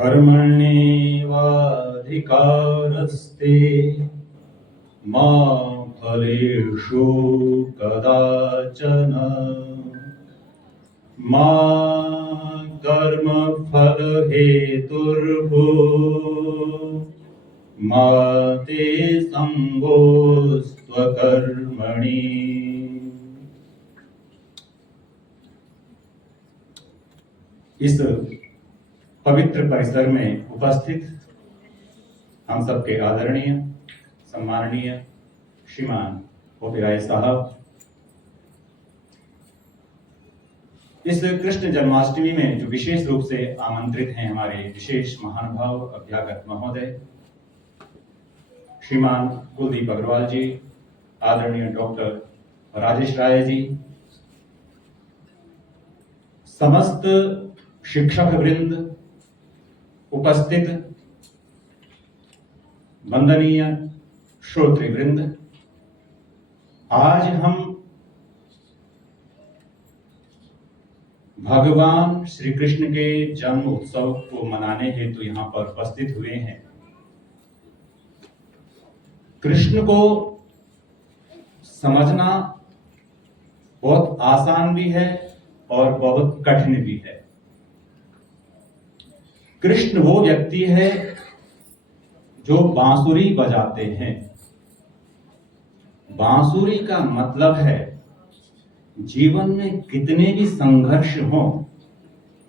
कर्मण्येवाधिकारस्ते मा फलेषु कदाचन मा कर्मफलहेतुर्भूः मा ते संगोऽस्त्वकर्मणि। इस पवित्र परिसर में उपस्थित हम सबके आदरणीय सम्माननीय श्रीमान ओपी राय साहब, इस कृष्ण जन्माष्टमी में जो विशेष रूप से आमंत्रित हैं हमारे विशेष महानुभाव अभ्यागत महोदय श्रीमान कुलदीप अग्रवाल जी, आदरणीय डॉक्टर राजेश राय जी, समस्त शिक्षक वृंद, उपस्थित वंदनीय श्रोत्री वृंद, आज हम भगवान श्री कृष्ण के जन्म उत्सव को मनाने हेतु यहाँ पर उपस्थित हुए हैं। कृष्ण को समझना बहुत आसान भी है और बहुत कठिन भी है। कृष्ण वो व्यक्ति है जो बांसुरी बजाते हैं। बांसुरी का मतलब है जीवन में कितने भी संघर्ष हो,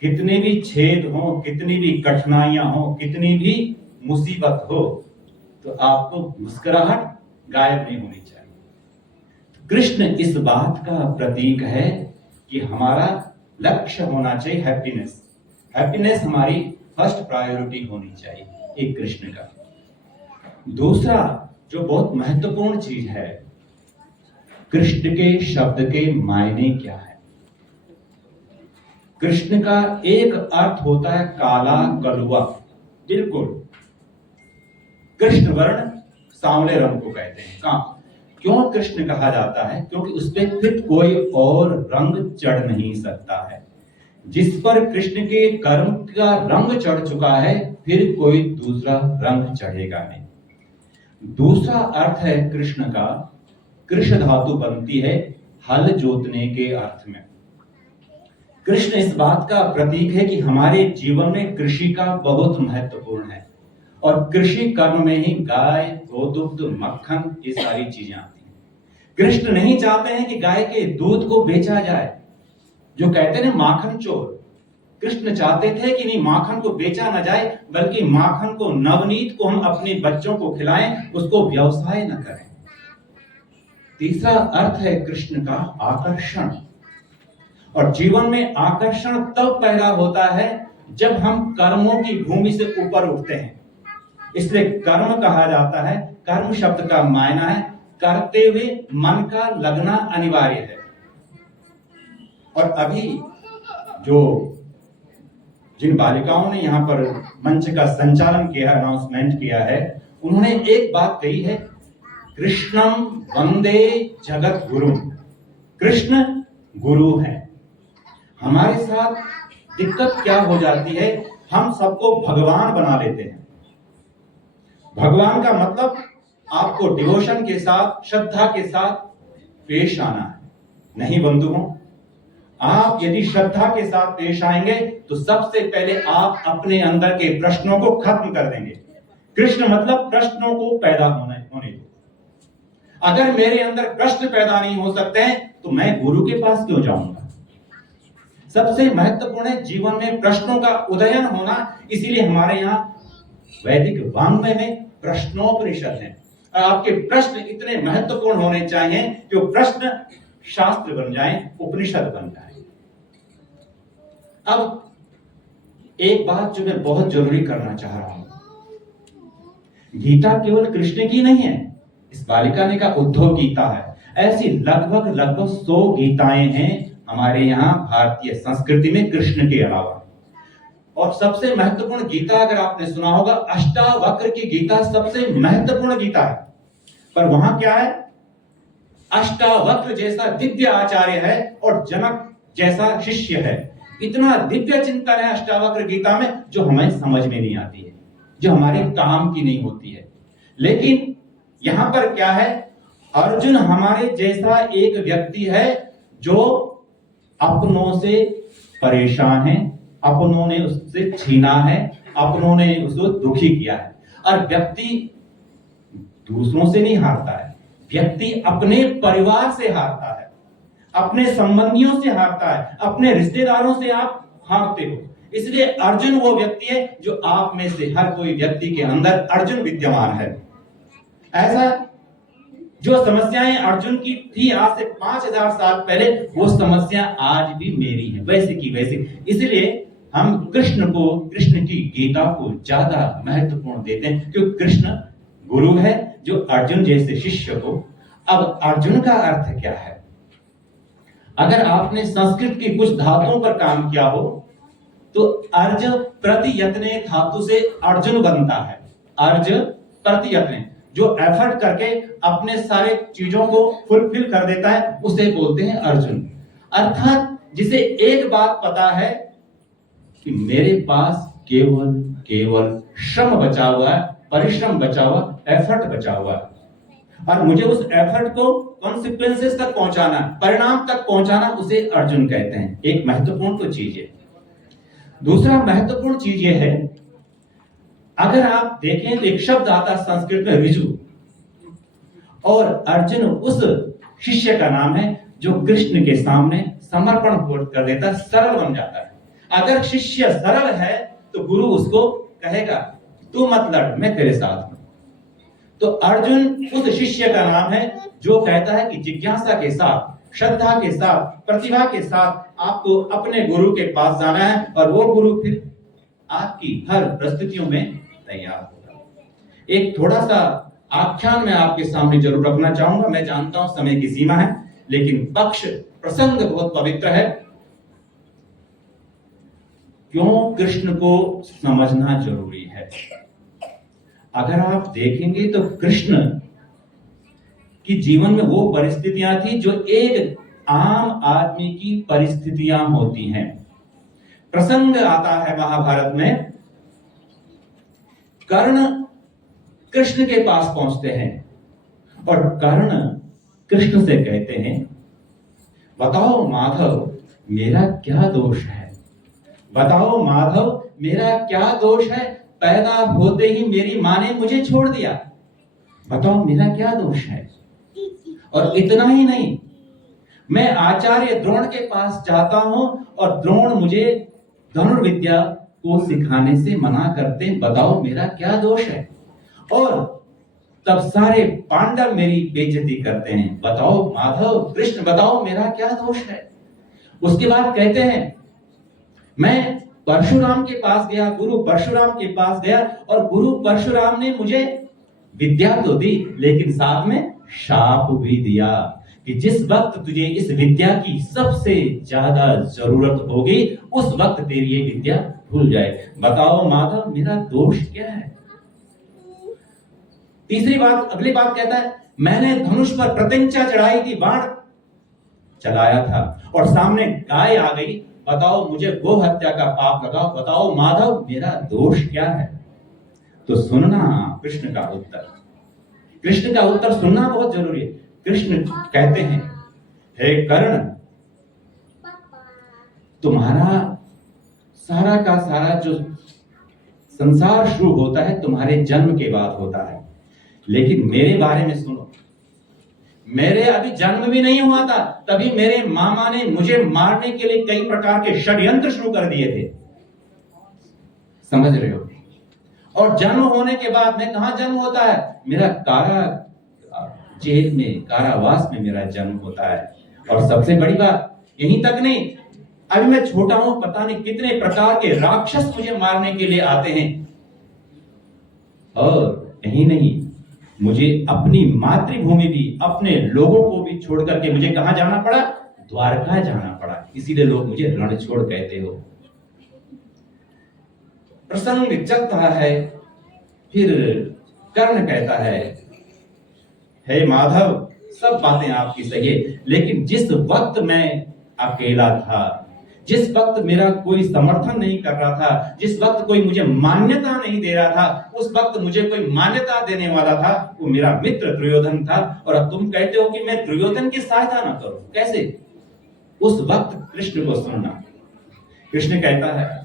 कितने भी छेद हो, कितनी भी कठिनाइयां हो, कितनी भी मुसीबत हो, तो आपको मुस्कुराहट गायब नहीं होनी चाहिए। कृष्ण इस बात का प्रतीक है कि हमारा लक्ष्य होना चाहिए हैप्पीनेस। हैप्पीनेस हमारी फर्स्ट प्रायोरिटी होनी चाहिए, एक कृष्ण का। दूसरा जो बहुत महत्वपूर्ण चीज है, कृष्ण के शब्द के मायने क्या है। कृष्ण का एक अर्थ होता है काला कलुआ, बिल्कुल कृष्ण वर्ण सांवले रंग को कहते हैं। क्यों कृष्ण कहा जाता है? क्योंकि उस पर फिर कोई और रंग चढ़ नहीं सकता है। जिस पर कृष्ण के कर्म का रंग चढ़ चुका है, फिर कोई दूसरा रंग चढ़ेगा नहीं। दूसरा अर्थ है कृष्ण का, कृष्ण धातु बनती है हल जोतने के अर्थ में। कृष्ण इस बात का प्रतीक है कि हमारे जीवन में कृषि का बहुत महत्वपूर्ण है, और कृषि कर्म में ही गाय, गोदुग्ध, मक्खन, ये सारी चीजें आती हैं। कृष्ण नहीं चाहते हैं कि गाय के दूध को बेचा जाए, जो कहते हैं माखन चोर। कृष्ण चाहते थे कि नहीं, माखन को बेचा न जाए, बल्कि माखन को, नवनीत को हम अपने बच्चों को खिलाएं, उसको व्यवसाय न करें। तीसरा अर्थ है कृष्ण का आकर्षण, और जीवन में आकर्षण तब पैदा होता है जब हम कर्मों की भूमि से ऊपर उठते हैं। इसलिए कर्म कहा जाता है। कर्म शब्द का मायना है करते हुए मन का लगना अनिवार्य है। और अभी जो जिन बालिकाओं ने यहाँ पर मंच का संचालन किया, अनाउंसमेंट किया है, उन्होंने एक बात कही है, कृष्णम वंदे जगत गुरु। कृष्ण गुरु हैं। हमारे साथ दिक्कत क्या हो जाती है, हम सबको भगवान बना लेते हैं। भगवान का मतलब आपको डिवोशन के साथ, श्रद्धा के साथ पेश आना है। नहीं बंधुओं, आप यदि श्रद्धा के साथ पेश आएंगे तो सबसे पहले आप अपने अंदर के प्रश्नों को खत्म कर देंगे। कृष्ण मतलब प्रश्नों को पैदा होने दो। अगर मेरे अंदर प्रश्न पैदा नहीं हो सकते हैं तो मैं गुरु के पास क्यों जाऊंगा? सबसे महत्वपूर्ण है जीवन में प्रश्नों का उदयन होना। इसीलिए हमारे यहाँ वैदिक वाङ्मय में प्रश्नोपनिषद है, और आपके प्रश्न इतने महत्वपूर्ण होने चाहिए कि वो प्रश्न शास्त्र बन जाएं, उपनिषद बन जाएं। अब एक बात जो मैं बहुत जरूरी करना चाह रहा हूं, गीता केवल कृष्ण की नहीं है। इस बालिका ने कहा उद्धव गीता है। ऐसी लगभग 100 गीताएं हैं हमारे यहाँ भारतीय संस्कृति में कृष्ण के अलावा। और सबसे महत्वपूर्ण गीता अगर आपने सुना होगा, अष्टावक्र की गीता सबसे महत्वपूर्ण गीता है। पर वहां क्या है, अष्टावक्र जैसा दिव्य आचार्य है और जनक जैसा शिष्य है। इतना दिव्य चिंतन है अष्टावक्र गीता में जो हमें समझ में नहीं आती है, जो हमारे काम की नहीं होती है। लेकिन यहां पर क्या है, अर्जुन हमारे जैसा एक व्यक्ति है जो अपनों से परेशान है, अपनों ने उससे छीना है, अपनों ने उसको दुखी किया है। और व्यक्ति दूसरों से नहीं हारता है, व्यक्ति अपने परिवार से हारता है, अपने संबंधियों से हारता है, अपने रिश्तेदारों से आप हारते हो। इसलिए अर्जुन वो व्यक्ति है जो आप में से हर कोई व्यक्ति के अंदर अर्जुन विद्यमान है। ऐसा जो समस्याएं अर्जुन की थी आज से 5000 साल पहले, वो समस्या आज भी मेरी है, वैसे की वैसे। इसलिए हम कृष्ण की गीता को ज्यादा महत्वपूर्ण देते हैं, क्योंकि कृष्ण गुरु है जो अर्जुन जैसे शिष्य को। अब अर्जुन का अर्थ क्या है? अगर आपने संस्कृत की कुछ धातुओं पर काम किया हो तो अर्ज प्रतियत्ने धातु से अर्जुन बनता है। अर्ज प्रतियत्ने, जो एफर्ट करके अपने सारे चीजों को फुलफिल कर देता है, उसे बोलते हैं अर्जुन। अर्थात जिसे एक बात पता है कि मेरे पास केवल केवल श्रम बचा हुआ है, परिश्रम बचा हुआ, एफर्ट बचा हुआ है, और मुझे उस एफर्ट को कॉन्सिक्वेंसेस तक पहुंचाना, परिणाम तक पहुंचाना, उसे अर्जुन कहते हैं। एक महत्वपूर्ण तो चीज है। दूसरा महत्वपूर्ण चीज यह है, अगर आप देखें तो एक शब्द आता है संस्कृत में ऋजु, और अर्जुन उस शिष्य का नाम है जो कृष्ण के सामने समर्पण कर देता है, सरल बन जाता है। अगर शिष्य सरल है तो गुरु उसको कहेगा तू मत लड़, मैं तेरे साथ हूं। तो अर्जुन उस शिष्य का नाम है जो कहता है कि जिज्ञासा के साथ, श्रद्धा के साथ, प्रतिभा के साथ आपको अपने गुरु के पास जाना है, और वो गुरु फिर आपकी हर परिस्थितियों में तैयार होगा। एक थोड़ा सा आख्यान मैं आपके सामने जरूर रखना चाहूंगा। मैं जानता हूं समय की सीमा है, लेकिन पक्ष प्रसंग बहुत पवित्र है। क्यों कृष्ण को समझना जरूरी है? अगर आप देखेंगे तो कृष्ण की जीवन में वो परिस्थितियां थी जो एक आम आदमी की परिस्थितियां होती हैं। प्रसंग आता है महाभारत में, कर्ण कृष्ण के पास पहुंचते हैं और कर्ण कृष्ण से कहते हैं, बताओ माधव मेरा क्या दोष है, बताओ माधव मेरा क्या दोष है, पैदा होते ही मेरी मां ने मुझे छोड़ दिया, बताओ मेरा क्या दोष है। और इतना ही नहीं, मैं आचार्य द्रोण के पास जाता हूं और द्रोण मुझे धनुर्विद्या को सिखाने से मना करते हैं, बताओ मेरा क्या दोष है। और तब सारे पांडव मेरी बेइज्जती करते हैं, बताओ माधव कृष्ण बताओ मेरा क्या दोष है। उसके बाद कहते हैं, मैं परशुराम के पास गया, गुरु परशुराम के पास गया, और गुरु परशुराम ने मुझे विद्या तो दी, लेकिन साथ में शाप भी दिया कि जिस वक्त तुझे इस विद्या की सबसे ज्यादा जरूरत होगी उस वक्त तेरी ये विद्या भूल जाए, बताओ माधव मेरा दोष क्या है। तीसरी बात, अगली बात कहता है, मैंने धनुष पर प्रत्यंचा चढ़ाई थी, बाण चलाया था और सामने गाय आ गई, बताओ मुझे गो हत्या का पाप लगाओ, बताओ माधव मेरा दोष क्या है। तो सुनना कृष्ण का उत्तर, कृष्ण का उत्तर सुनना बहुत जरूरी है। कृष्ण कहते हैं, हे कर्ण तुम्हारा सारा का सारा जो संसार शुरू होता है तुम्हारे जन्म के बाद होता है, लेकिन मेरे बारे में सुनो, मेरे अभी जन्म भी नहीं हुआ था तभी मेरे मामा ने मुझे मारने के लिए कई प्रकार के षड्यंत्र शुरू कर दिए थे, समझ रहे हो। और जन्म होने के बाद में कहां जन्म होता है, मेरा जेल में, कारावास में मेरा जन्म होता है। और सबसे बड़ी बात यहीं तक नहीं, अभी मैं छोटा हूं, पता नहीं कितने प्रकार के राक्षस मुझे मारने के लिए आते हैं। और यही नहीं, मुझे अपनी मातृभूमि भी, अपने लोगों को भी छोड़ करके मुझे कहां जाना पड़ा, द्वारका जाना पड़ा, इसीलिए लोग मुझे रणछोड़ कहते हो। प्रसंग चलता है, फिर कर्ण कहता है, हे माधव सब बातें आपकी सही है, लेकिन जिस वक्त मैं अकेला था, जिस वक्त मेरा कोई समर्थन नहीं कर रहा था, जिस वक्त कोई मुझे मान्यता नहीं दे रहा था, उस वक्त मुझे कोई मान्यता देने वाला था, वो मेरा मित्र दुर्योधन था। और अब तुम कहते हो कि मैं दुर्योधन की सहायता ना करूं, कैसे? उस वक्त कृष्ण को सुनना। कृष्ण कहता है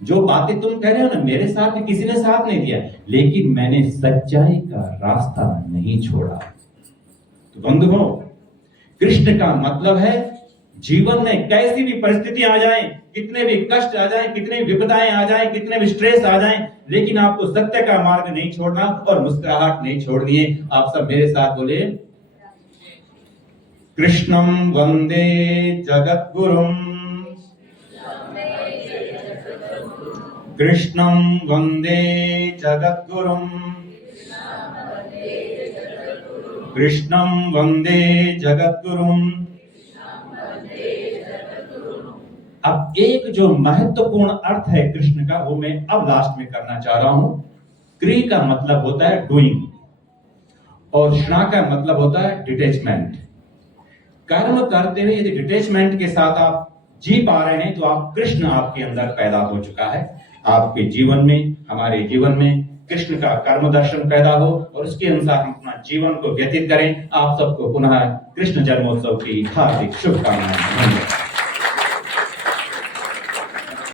जो बातें तुम कह रहे हो ना, मेरे साथ भी किसी ने साथ नहीं दिया, लेकिन मैंने सच्चाई का रास्ता नहीं छोड़ा। तो बंधुओं, कृष्ण का मतलब है जीवन में कैसी भी परिस्थिति आ जाए, कितने भी कष्ट आ जाए, कितने भी विपदाएं आ जाए, कितने भी स्ट्रेस आ जाए, लेकिन आपको सत्य का मार्ग नहीं छोड़ना और मुस्कुराहट नहीं छोड़नी है। आप सब मेरे साथ बोले, कृष्णम वंदे जगद्गुरुम, कृष्णं वंदे जगद्गुरुं, कृष्णं वंदे जगद्गुरुं। अब एक जो महत्वपूर्ण अर्थ है कृष्ण का, वो मैं अब लास्ट में करना चाह रहा हूं। क्री का मतलब होता है डूइंग और श्ना का मतलब होता है डिटैचमेंट। कर्म करते हुए यदि डिटैचमेंट के साथ आप जी पा रहे हैं तो आप कृष्ण आपके अंदर पैदा हो चुका है। आपके जीवन में, हमारे जीवन में कृष्ण का कर्म दर्शन पैदा हो और उसके अनुसार हम अपना जीवन को व्यतीत करें। आप सबको पुनः कृष्ण जन्मोत्सव की हार्दिक शुभकामनाएं।